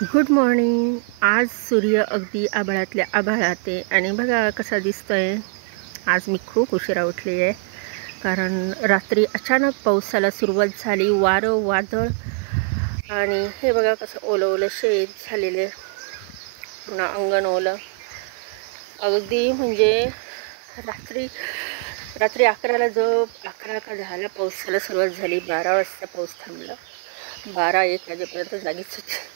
Good morning. आज सूर्य अगदी आभाळातल्या आभाळात आहे आणि बघा कसा दिसतोय। आज मी खूप उशिरा उठली आहे कारण रात्री अचानक पावसाला सुरुवात झाली, वारं वादळ आणि हे बघा कसं ओलं ओलं शेत झालेले, पुन्हा अंगण ओलं अगदी म्हणजे रात्री रात्री 11ला जो 11 का झाला पावसाला सुरुवात झाली, 12 वाजता पाऊस थांबला, 12-1 वाजेपर्यंत जागीच होते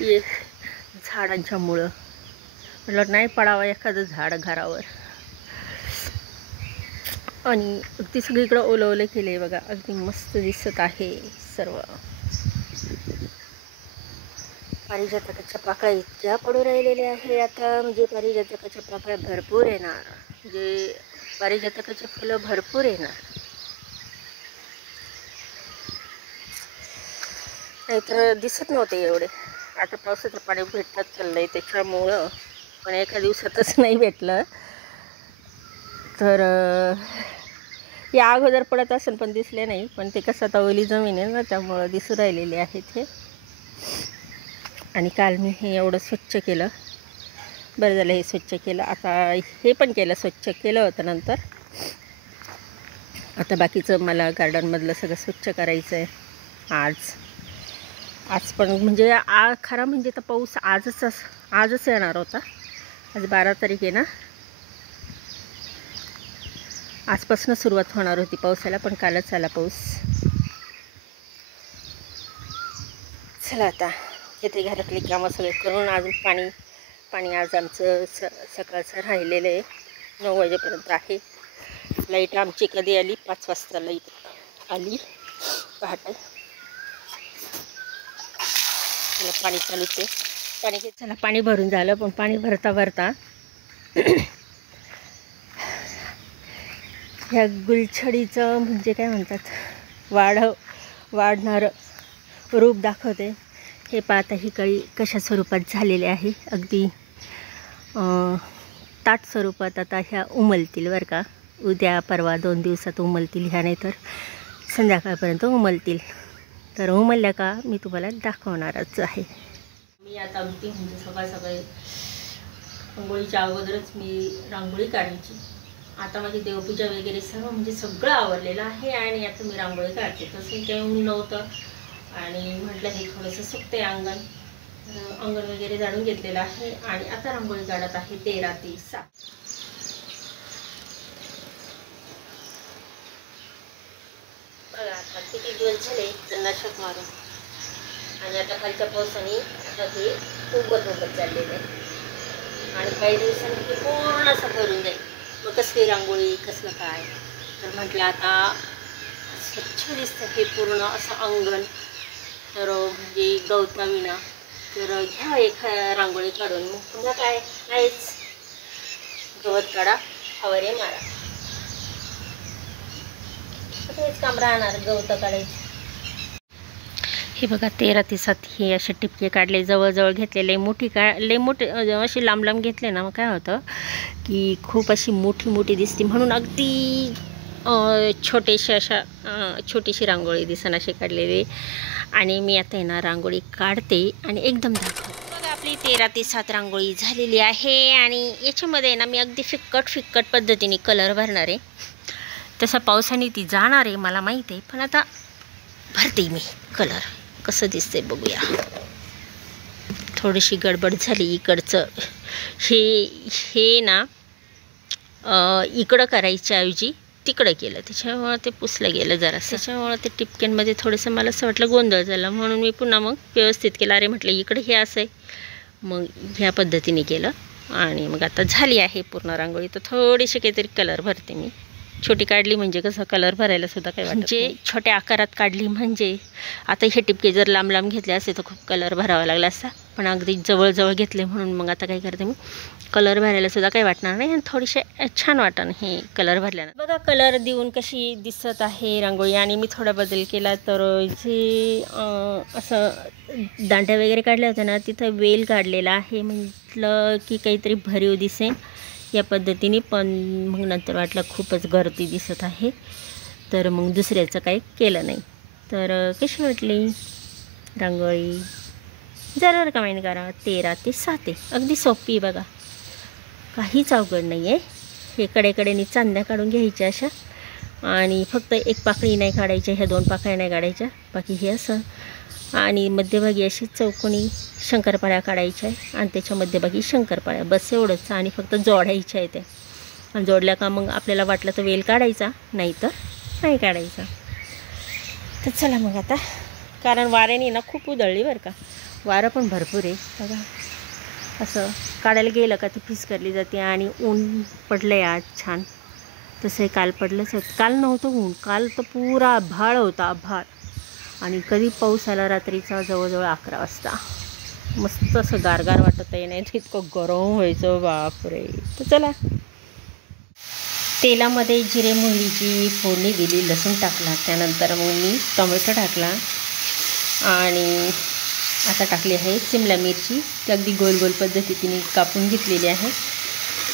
ये झाडांच्या मुळं म्हटलं नाही पडावं एखादं झाड घरावर। आणि अगदी सगळीकडं ओलं ओलं केले बघा, अगदी मस्त दिसत आहे सर्व। पारिजातकाच्या पाकळ्या इतक्या पडू राहिलेल्या आहे आता, म्हणजे पारिजातकाच्या पाकळ्या भरपूर येणार, म्हणजे पारिजातकाचे फुलं भरपूर येणार, नाहीतर दिसत नव्हते एवढे। आता पावसाचं पाणी भेटत चाललंय त्याच्यामुळं, पण एका दिवसातच नाही भेटलं तर या अगोदर पडत असेल पण दिसले नाही, पण ते कसं आता ओली जमीन आहे ना त्यामुळं दिसू राहिलेले आहेत हे। आणि काल मी हे एवढं स्वच्छ केलं, बरं झालं हे स्वच्छ केलं। आता हे पण केलं, स्वच्छ केलं होतं नंतर। आता बाकीचं मला गार्डनमधलं सगळं स्वच्छ करायचं आहे आज पण, म्हणजे खरा म्हणजे तर पाऊस आजच येणार होता। आज 12 तारीख आहे ना, आजपासून सुरुवात होणार होती पावसाला, पण कालच आला पाऊस। चला आता येथे घरातली कामं सगळे करून, अजून पाणी आज आमचं सकाळचं राहिलेलं आहे, 9 वाजेपर्यंत आहे। लाईट आमची कधी आली, 5 वाजता लाईट आली पहाटे। चला पाणी चालूच आहे, चला पाणी भरून झालं, पण पाणी भरता भरता ह्या गुलछडीचं म्हणजे काय म्हणतात, वाढणारं रूप दाखवते। हे पाहता ही कळी कशा स्वरूपात झालेले आहे, अगदी ताट स्वरूपात आता ह्या उमलतील बरं का। उद्या परवा 2 दिवसात उमलतील ह्या, नाही तर संध्याकाळपर्यंत उमलतील। तर उमलल्या का मी तुम्हाला दाखवणारच आहे। मी आता अगदी म्हणजे सकाळी रांगोळीच्या अगोदरच मी रांगोळी काढायची। आता माझी देवपूजा वगैरे सर्व म्हणजे सगळं आवरलेलं आहे आणि आता मी रांगोळी काढते। तसं काही ऊन नव्हतं आणि म्हटलं हे थोडंसं सुकते अंगण वगैरे झाडून घेतलेलं आहे आणि आता रांगोळी काढत आहे 13 ते 7। बघा आता किती दिवस झाले तणनाशक मारून, आणि आता खालच्या पावसाने आता ते उगत चाललेलं आहे आणि काही दिवसांनी ते पूर्ण असं भरून जाईल। मग कसली रांगोळी कसलं काय, तर म्हटलं आता स्वच्छ दिसतं हे पूर्ण असं अंगण, तर म्हणजे गवताविना तर घ्या एक रांगोळी काढून। मग पुन्हा काय आहेच, गवत काढा, फवारे मारा, हेच काम राहणार, गवत काढायची। हे बघा 13 ते 7 हे असे टिपके काढले, जवळजवळ घेतलेले, लय मोठे अशी लांब घेतले ना, मग काय होतं की खूप अशी मोठी दिसते, म्हणून अगदी छोटीशी रांगोळी दिसन अशी काढलेली। आणि मी आता ना रांगोळी काढते आणि एकदम दाखवते। बघा आपली 13 ते 7 रांगोळी झालेली आहे आणि याच्यामध्ये ना मी अगदी फिक्कट पद्धतीने कलर भरणार आहे। तसं पावसाने ती जाणार आहे मला माहीत आहे, पण आता भरते मी कलर, कसं दिसते बघूया। थोडीशी गडबड झाली इकडचं, हे ना इकडं करायच्या ऐवजी तिकडं केलं, त्याच्यामुळं ते पुसलं गेलं जरासं, त्याच्यामुळं ते टिपक्यांमध्ये थोडंसं मला असं वाटलं गोंधळ झाला, म्हणून मी पुन्हा मग व्यवस्थित केलं। अरे म्हटलं इकडे हे असं आहे, मग ह्या पद्धतीने केलं आणि मग आता झाली आहे पूर्ण रांगोळी। तर थोडीशी काहीतरी कलर भरते मी, छोटी काढली म्हणजे कसं कलर भरायला सुद्धा काही वाटत नाही, म्हणजे छोट्या आकारात काढली म्हणजे। आता हे टिपके जर लांब घेतले असते तर खूप कलर भरावा लागला असता, पण अगदी जवळ घेतले म्हणून मग आता काय करते मी, कलर भरायला सुद्धा काही वाटणार नाही आणि थोडीसे छान वाटन हे कलर भरल्यानं। बघा कलर देऊन कशी दिसत आहे रांगोळी। आणि मी थोडा बदल केला, तर जे असं दांड्या वगैरे काढल्या होत्या ना, तिथं वेल काढलेला आहे, म्हटलं की काहीतरी भरीव दिसेल या पद्धतीने, पण मग नंतर वाटलं खूपच गर्दी दिसत आहे, तर मग दुसऱ्याचं काही केलं नाही। तर कशी वाटली रांगोळी? जरूर कमेंट करा. 13 ते 7 आहे. अगदी सोपी बघा, काहीच अवघड नाही आहे. हे कडेकडेनी चांद्या काढून घ्यायच्या अशा, आणि फक्त एक पाकळी नाही काढायच्या, ह्या 2 पाकळ्या नाही काढायच्या, बाकी हे असं. आणि मध्यभागी अशी चौकोनी शंकरपाळ्या काढायच्या आहे आणि त्याच्या मध्यभागी शंकरपाळ्या, बस एवढंच. आणि फक्त जोडायच्या आहे त्या. आणि जोडल्या का मग आपल्याला वाटलं तर वेल काढायचा, नाही तर नाही काढायचा. तर चला मग आता, कारण वाऱ्याने ना खूप उधळली बरं का, वारं पण भरपूर आहे बघा. असं काढायला गेलं का ती फिसकरली जाते. आणि ऊन पडलं आहे आज छान. तसंही काल पडलंच होतं. काल नव्हतं ऊन, काल तर पुरा आभाळ होता, आभाळ. आणि कधी पाऊस आला रात्रीचा, जवळजवळ 11 वाजता. मस्त असं गारगार वाटत आहे, नाही तर इतकं गरम व्हायचं बापरे. तर चला, तेलामध्ये जिरे मोहरीची फोडणी दिली, लसूण टाकला, त्यानंतर मग मी टोमॅटो टाकला. आणि आता टाकली आहे शिमला मिरची, ती अगदी गोल गोल पद्धतीने कापून घेतलेली आहे.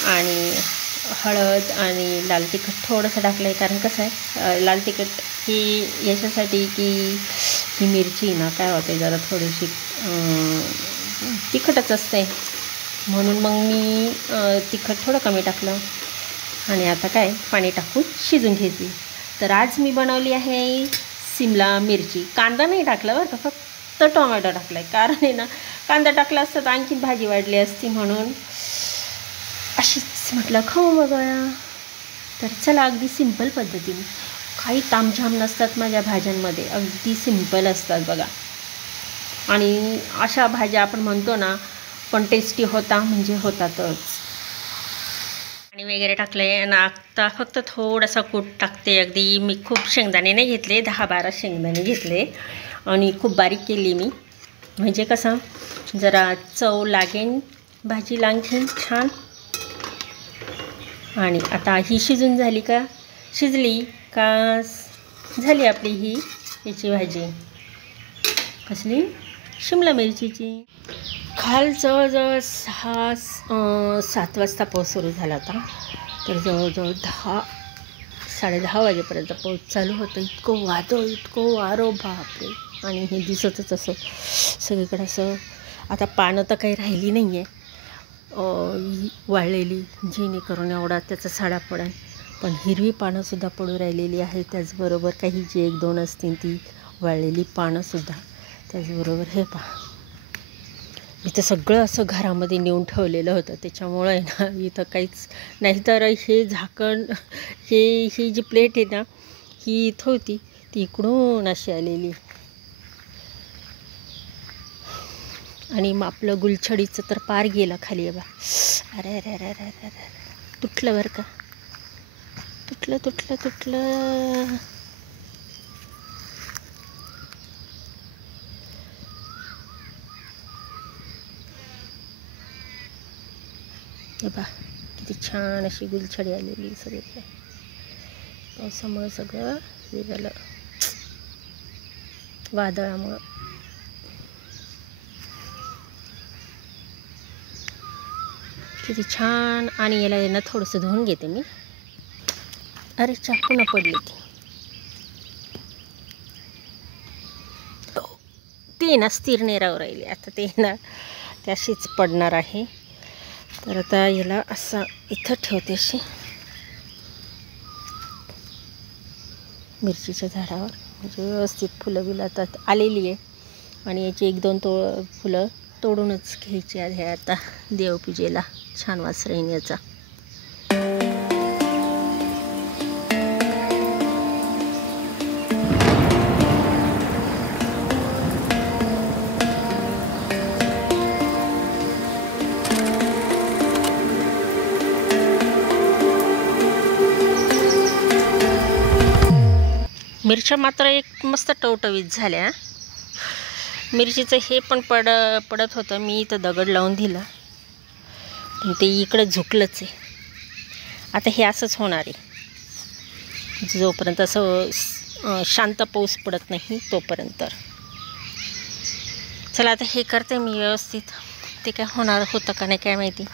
आणि हळद आणि लाल तिखट थोडंसं टाकलं आहे, कारण कसं आहे लाल तिखट ही याच्यासाठी की ही मिरची ना काय होते जरा थोडीशी तिखटच असते, म्हणून मग मी तिखट थोडं कमी टाकलं. आणि आता काय पाणी टाकून शिजून घेतली. तर आज मी बनवली आहे शिमला मिरची. कांदा नाही टाकला बरं का, फक्त टोमॅटो टाकला आहे. कारण आहे ना, कांदा टाकला असता तर आणखी भाजी वाढली असती, म्हणून अशीच म्हटलं खाऊ बघूया. तर चला, अगदी सिंपल पद्धतीने, काही तामझाम नसतात माझ्या भाज्यांमध्ये, अगदी सिंपल असतात बघा. आणि अशा भाज्या आपण म्हणतो ना, पण टेस्टी होता म्हणजे होतातच. पाणी वगैरे टाकलं आहे आणि आता फक्त थोडासा कूट टाकते. अगदी मी खूप शेंगदाणे नाही घेतले, 10-12 शेंगदाणे घेतले आणि खूप बारीक केली मी, म्हणजे कसं जरा चव लागेल भाजी लागेल छान. आणि आता ही शिजून झाली का, शिजली का झाली आपली ही याची भाजी. कसली, शिमला मिरचीची. काल जवळजवळ 6-7 वाजता पाऊस सुरू झाला होता. तर जवळजवळ 10-10:30 वाजेपर्यंत पाऊस चालू होतं. इतकं वादळ, इतकं वारं बापरे. आणि हे दिसतच असं सगळीकडे असं. आता पानं तर काही राहिली नाही आहे वाळलेली, जेणेकरून एवढा त्याचा साडा पडेल, पण हिरवी पानंसुद्धा पडू राहिलेली आहे. त्याचबरोबर काही जे 1-2 असतील ती वाळलेली पानंसुद्धा. त्याचबरोबर हे पहा, मी तर सगळं असं घरामध्ये नेऊन ठेवलेलं होतं, त्याच्यामुळं आहे ना इथं काहीच नाही. तर हे झाकण, ही जी प्लेट आहे ना, ही इथं होती, ती इकडून अशी आलेली. आणि मग आपलं गुलछडीचं तर पार गेलं खाली बा. अरे अरे अरे अरे अरे अरे, तुटलं बरं का, तुटलं तुटलं तुटलं. हे बा, किती छान अशी गुलछडी आलेली सगळीकडे. पावसामुळं सगळं हे झालं, वादळामुळं. किती छान. आणि याला ना थोडंसं धुवून घेते मी. अरे चाकू न पडली ती ना स्थिर नेरावर राहिली. आता ते ना त्याशीच पडणार आहे. तर आता याला असं इथं ठेवते अशी मिरचीच्या झाडावर, म्हणजे व्यवस्थित फुलं बिलं आता आलेली आहे. आणि याची 1-2 फुलं तोडूनच घ्यायची आहे आता देवपूजेला, छान वास राहील याचा. मिरच्या मात्र एक मस्त टवटवीत झाल्या. मिरचीचं हे पण पडत होतं, मी इथं दगड लावून दिला, पण ते इकडं झुकलंच आहे. आता हे असंच होणार आहे जोपर्यंत असं शांत पाऊस पडत नाही तोपर्यंत. चला आता हे करते मी व्यवस्थित. ते काय होतं का नाही काय माहिती,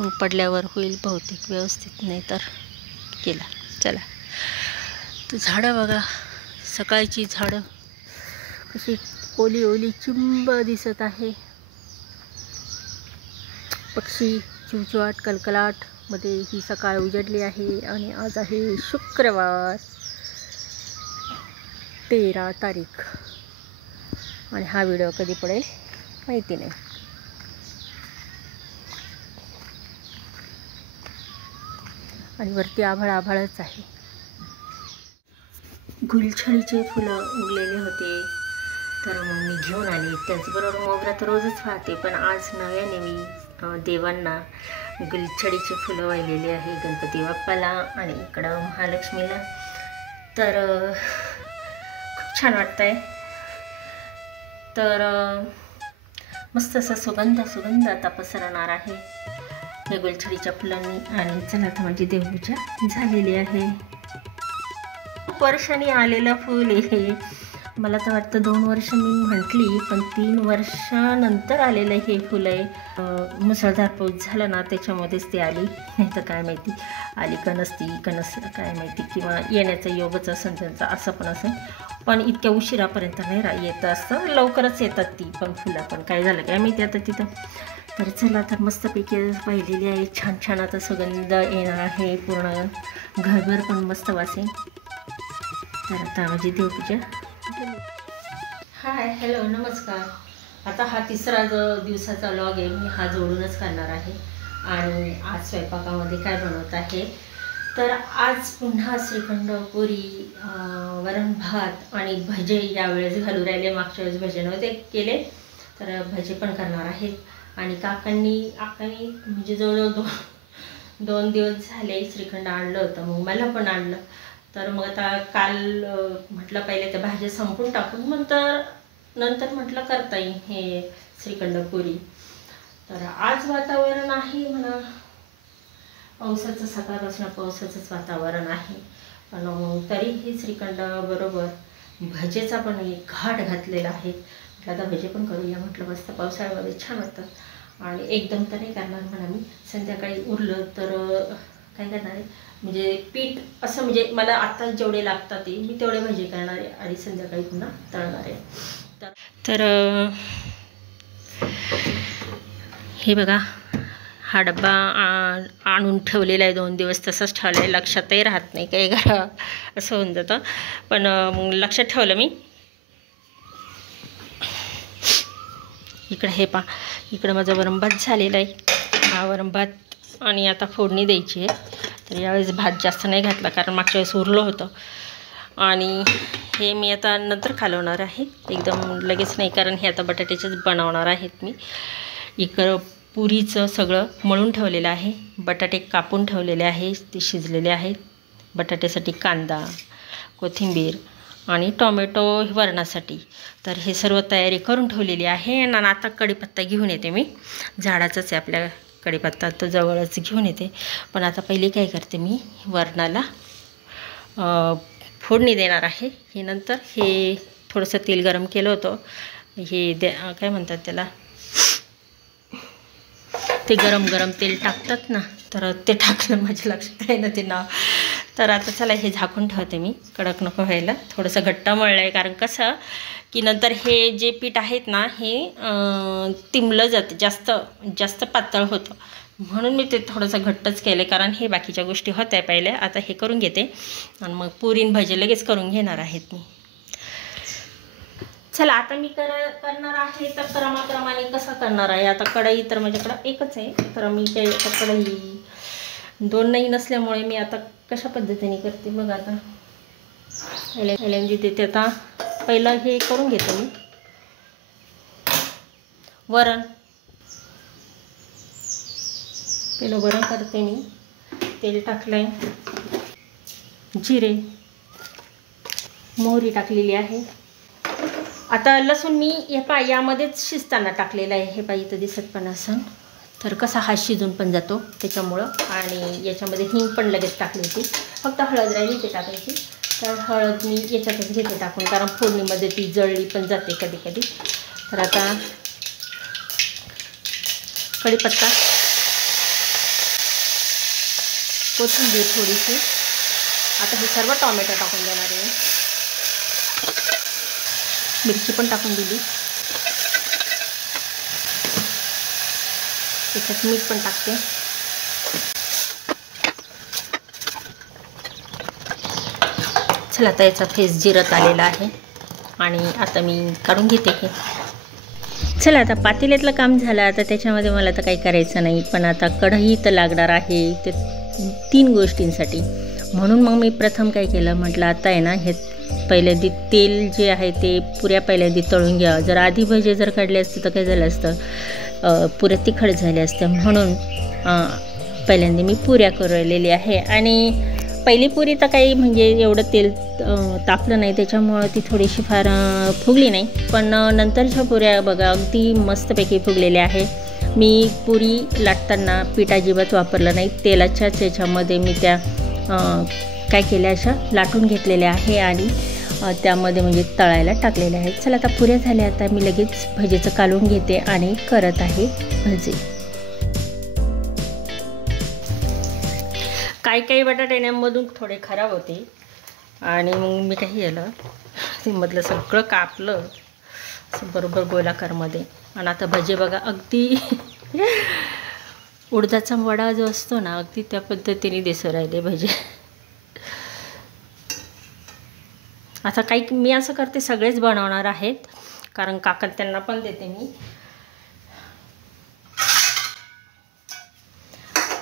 ऊन पडल्यावर होईल बहुतेक व्यवस्थित, नाही तर केला. चला, तर झाडं बघा, सकाळची झाडं कशी ओली ओली चिंब दिसत आहे. पक्षी चिवचिवाट कलकलाट मध्ये ही सकाळ उजडली आहे आणि आज आहे शुक्रवार 13 तारीख आणि हा व्हिडिओ कधी पडेल माहिती नाही. आणि वरती आभाळच आहे. गुलछडीचे फुलं उगलेले होते तर मग मी घेऊन आली. त्याचबरोबर मोगरा तर रोजच वाहते, पण आज नव्याने मी देवांना गुलछडीचे फुलं वाहिलेली आहे, गणपती बाप्पाला आणि इकडं महालक्ष्मीला. तर खूप छान वाटतं आहे. तर मस्त असा सुगंध आता पसरणार आहे या गुलछडीच्या फुलांनी. आणि चला आता माझी देवपूजा झालेली आहे. खूप वर्षांनी आलेलं फूल आहे. मला तर वाटतं 2 वर्ष मी म्हटली, पण 3 वर्षानंतर आलेलं हे फुल आहे. मुसळधार पाऊस झाला ना त्याच्यामध्येच ती आली, नाही तर काय माहिती आली का नसती काय माहिती, किंवा येण्याचा योगच असेल त्यांचा, असं पण असेल. पण इतक्या उशिरापर्यंत नाही येत असतं, लवकरच येतात ती पण फुलं. पण काय झालं काय माहिती आता तिथं. तर चला तर मस्तपैकी पाहिलेली आहे. छान आता सुगंध येणार आहे, पूर्ण घरभर पण मस्त वासेल. तर आता माझी देवपूजा. हाय, हॅलो, नमस्कार. आता हा 3रा दिवसाचा व्लॉग आहे. मी हा जोडूनच करणार आहे. आणि आज स्वयंपाकामध्ये काय बनवत आहे, तर आज पुन्हा श्रीखंड, पुरी, वरण भात आणि भजे यावेळेस घालू राहिले. मागच्या वेळेस भजे नव्हते केले, तर भजे पण करणार आहेत. आणि काकांनी म्हणजे जवळजवळ 2 दिवस झाले श्रीखंड आणलं होतं, मग मला पण आणलं. तर मग आता काल म्हटलं पहिले त्या भाज्या संपून टाकून नंतर म्हटलं करता येईल हे श्रीखंड पुरी. तर आज वातावरण आहे म्हणा पावसाचं, सकाळपासून पावसाचंच वातावरण आहे. पण तरी हे श्रीखंड बरोबर भजेचा पण एक घाट घातलेला आहे. म्हटलं आता भजे पण करूया, म्हटलं मस्त पावसाळ्यामध्ये छान वाटतं. आणि एकदम तर नाही करणार म्हणा मी, संध्याकाळी उरलं तर काय करणार आहे, म्हणजे पीठ असं, म्हणजे मला आत्ता जेवढे लागतात ते मी तेवढे भजे करणार आहे आणि संध्याकाळी पुन्हा तळणार आहे. तर हे बघा, हा डब्बा आणून ठेवलेला आहे. 2 दिवस तसंच ठेवलं आहे, लक्षातही राहत नाही काही घरा असं होऊन जातं. पण मग लक्षात ठेवलं मी. इकडे हे इकडं माझा वरण भात झालेला आहे. हा वरण भात आणि आता फोडणी द्यायची आहे. तर यावेळेस भात जास्त नाही घातला, कारण मागच्या वेळेस उरलं होतं. आणि हे मी आता नंतर कालवणार आहे, एकदम लगेच नाही, कारण हे आता बटाट्याचेच बनवणार आहेत मी. इकडं पुरीचं सगळं मळून ठेवलेलं आहे, बटाटे कापून ठेवलेले आहे, ते शिजलेले आहेत. बटाट्यासाठी कांदा, कोथिंबीर आणि टोमॅटो वरणासाठी. तर हे सर्व तयारी करून ठेवलेली आहे. आणि आता कढीपत्ता घेऊन येते मी, झाडाचाच आहे आपल्या कढीपत्ता, तो जवळच घेऊन येते. पण आता पहिली काय करते, मी वरणाला फोडणी देणार आहे. हे नंतर हे थोडंसं तेल गरम केलं होतं, हे काय म्हणतात त्याला, ते गरम तेल टाकतात ना, तर ते टाकलं, माझ्या लक्षात आहे ना ते नाव. तर आता चला हे झाकून ठेवते मी, कडक नको व्हायला. थोडंसं घट्ट मळलं आहे, कारण कसं की नंतर हे जे पीठ आहेत ना हे तिंबलं जातं, जास्त पातळ होतं, म्हणून मी ते थोडंसं घट्टच केलं, कारण हे बाकीच्या गोष्टी होत्या पहिल्या. आता हे करून घेते आणि मग पुरीन भजे लगेच करून घेणार आहेत मी. चला आता मी करणार आहे, तर क्रमाक्रमाने कसं करणार आहे. आता कढई तर माझ्याकडं एकच आहे, तर मी काही आता कढई 2 नाही नसल्यामुळे मी आता कशा पद्धतीने करते बघा. आता LNG देते. आता पहिलं हे करून घेते मी वरण. पहिलं वरण करते मी. तेल टाकलंय, जिरे, मोहरी टाकलेली आहे. आता लसूण मी यामध्येच शिजताना टाकलेला आहे. हे पाहिजे तर दिसत पण असं, तर कसा हा शिजून पण जातो त्याच्यामुळं. आणि याच्यामध्ये हिंग पण लगेच टाकली होती, फक्त हळद राहिली ते टाकायची. तर हळद मी याच्यातच घेते टाकून, कारण फोडणीमध्ये ती जळली पण जाते कधी कधी. तर आता कढीपत्ता, कोथिंबीर थोडीशी, आता हे सर्व टोमॅटो टाकून देणार आहे. मिरची पण टाकून दिली. त्याच्यात मीठ पण टाकते. चला आता याचा फेस जिरत आलेला आहे आणि आता मी काढून घेते हे. चला आता पातेल्यातलं काम झालं. आता त्याच्यामध्ये मला तर काही करायचं नाही, पण आता कढई तर लागणार आहे ते 3 गोष्टींसाठी. म्हणून मग मी प्रथम काय केलं, म्हटलं आता आहे ना हे पहिल्यांदी तेल जे आहे ते पुऱ्या पहिल्यांदी तळून घ्यावं. जर आधी भजे जर काढले असते तर काय झालं असतं, पुऱ्या तिखट झाल्या असत्या. म्हणून पहिल्यांदा मी पुऱ्या करवलेली आहे. आणि पहिली पुरी तर काही म्हणजे एवढं तेल तापलं नाही, त्याच्यामुळं ती थोडीशी फार फुगली नाही. पण नंतरच्या पुऱ्या बघा अगदी मस्तपैकी फुगलेल्या आहे. मी पुरी लाटताना पीठ अजिबात वापरलं नाही. तेलाच्याच याच्यामध्ये मी त्या काय केल्या अशा लाटून घेतलेल्या आहे आणि त्यामध्ये म्हणजे तळायला टाकलेल्या आहेत. चला आता पुऱ्या झाल्या. आता मी लगेच भजीचं कालवून घेते आणि करत आहे भजी. काही बटाट्यांमधून थोडे खराब होते आणि मग मी काही केलं, ते मधलं सगळं कापलं असं बरोबर गोलाकारमध्ये. आणि आता भजे बघा अगदी उडदाचा वडा जो असतो ना, अगदी त्या पद्धतीने दिसू राहिले भजे. आता काही मी असं करते, सगळेच बनवणार आहेत कारण काका त्यांना पण देते मी.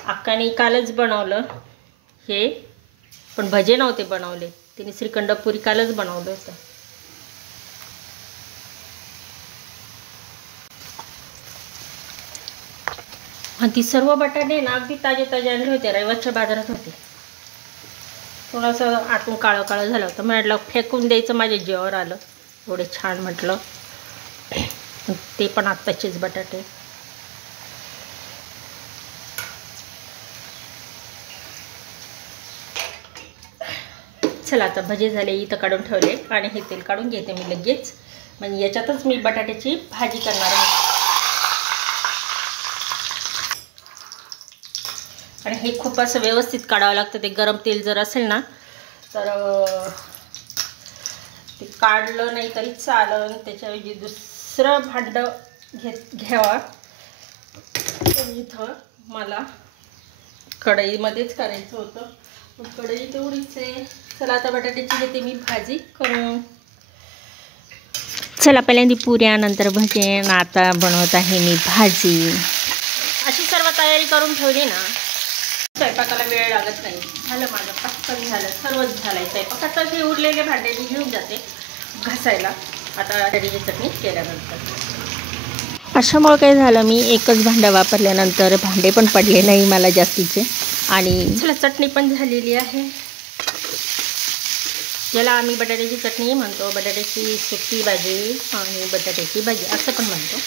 अक्काने कालच बनवलं हे, पण भजे नव्हते बनवले. तिने श्रीखंड पुरी कालच बनवलं होतं. आणि ती सर्व बटाटे ना अगदी ताजे ताजे आणले होते, रविवारच्या बाजारात होते. थोडंसं आतून काळं काळं झालं होतं. म्हटलं फेकून द्यायचं, माझ्या जीवावर आलं. एवढे छान म्हटलं. ते पण आत्ताचेच बटाटे. चला आता भजे झाले, इथं काढून ठेवले आणि हे तेल काढून घेते मी लगेच. म्हणजे याच्यातच मी बटाट्याची भाजी करणार आहे. आणि हे खूप असं व्यवस्थित काढावं लागतं. ते गरम तेल जर असेल ना तर ते काढलं नाही तरी चालेल. त्याच्याऐवजी दुसरं भांडं घ्यावा. इथं मला कढईमध्येच करायचं होतं, पण कढई तेवढीच आहे. चला आता बटाट्याची घेते मी भाजी करून. चला पहिल्यांदा पुऱ्या, नंतर भजे, आता बनवत आहे मी भाजी. अशी सर्व तयारी करून ठेवली ना, स्वयंपाकाला वेळ लागत नाही. झालं माझं पटकन झालं, सर्वच झालं आहे. स्वयंपाकाचं हे उरलेले भांडे मी घेऊन जाते घासायला आता कढीची चटणी केल्यानंतर. अशामुळं काय झालं, मी एकच भांडं वापरल्यानंतर भांडे पण पडले नाही मला जास्तीचे. आणि चला चटणी पण झालेली आहे. याला आम्ही बटाट्याची चटणी म्हणतो. बटाट्याची सुकी भाजी आणि बटाट्याची भाजी असं पण म्हणतो.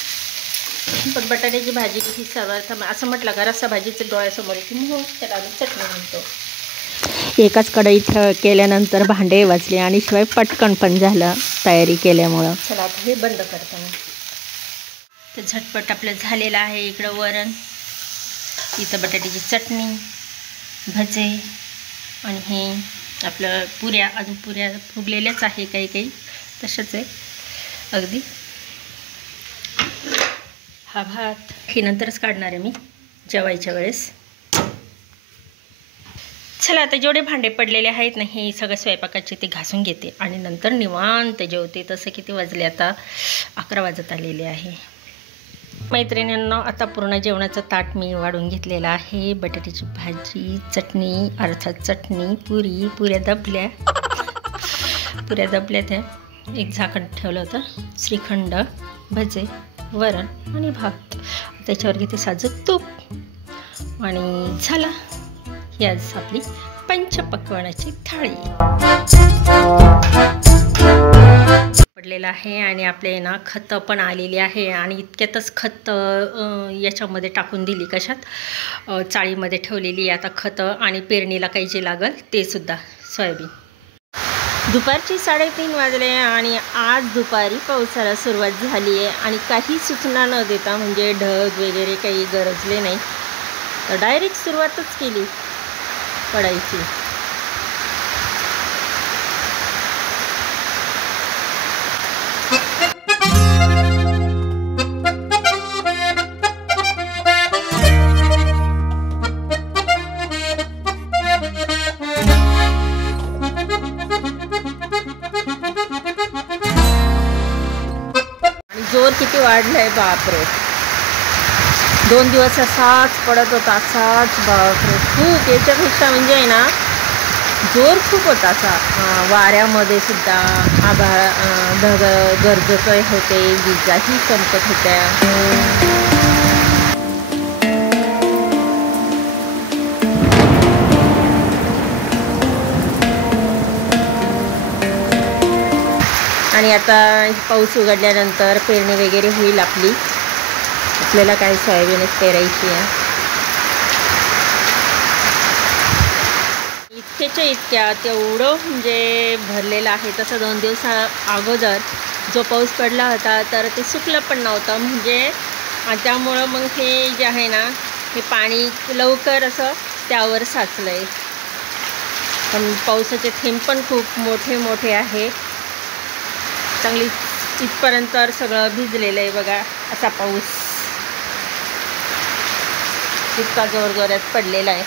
पण बटाट्याची भाजी ही सर्वात असं म्हटलं का रस्सा भाजीचं डोळ्यासमोर येते म्हणून त्याला आम्ही चटणी म्हणतो. एकाच कढईत केल्यानंतर भांडे वाचले आणि शिवाय पटकन पण झालं तयारी केल्यामुळं. चला आता हे बंद करतो मी. तर झटपट आपलं झालेलं आहे. इकडं वरण, इथं बटाट्याची चटणी, भजे आणि हे आपलं पुऱ्या. अजून पुऱ्या फुगलेल्याच आहे, काही काही तसंच आहे अगदी. हा भात हे नंतरच काढणार आहे मी जेवायच्या वेळेस. चला आता जेवढे भांडे पडलेले आहेत ना, हे सगळं स्वयंपाकाचे ते घासून घेते आणि नंतर निवांत जेवते. तसं किती वाजले आता, 11 वाजत आलेले आहे. मैत्रिणींना आता पूर्ण जेवणाचं ताट मी वाढून घेतलेलं आहे. बटाट्याची भाजी, चटणी, अर्थात चटणी, पुऱ्या दबल्या त्या. एक झाकण ठेवलं होतं, श्रीखंड, भजे, वरण आणि भात. त्याच्यावर घेते साजूक तूप आणि झाला ही आज आपली पंचपक्वान्नाची थाळी. पडलेलं आहे आणि आपले ना खतं पण आलेली आहे. आणि इतक्यातच खतं याच्यामध्ये टाकून दिली, कशात, चाळीमध्ये ठेवलेली आता खतं. आणि पेरणीला काही जे लागल ते सुद्धा सोयाबीन. दुपारची 3:30 वाजले आणि आज दुपारी पावसाला सुरुवात झाली आहे. आणि काही सूचना न देता, म्हणजे ढग वगैरे काही गरजले नाही, तर डायरेक्ट सुरुवातच केली पडायची. पडलाय बापरे. 2 दिवस असाच पडत होता, असाच बापरे खूप. याच्यापेक्षा म्हणजे आहे ना जोर खूप होता असा. वाऱ्यामध्ये सुद्धा आभाळ ढग गरजत होते, विजाही चमकत होत्या. आणि आता पाऊस उघडल्यानंतर पेरणी वगैरे होईल आपली. आपल्याला काही सोयाबीनच पेरायची आहे. इतक्याच्या इतक्या तेवढं म्हणजे भरलेलं आहे. तसं 2 दिवस अगोदर जो पाऊस पडला होता तर ते सुकलं पण नव्हतं म्हणजे. त्यामुळं मग हे जे आहे ना हे पाणी लवकर असं त्यावर साचलं आहे. पण पावसाचे थेंब पण खूप मोठे मोठे आहे. चांगली इथपर्यंत सगळं भिजलेलं आहे बघा. असा पाऊस इतका जोरजोरात पडलेला आहे.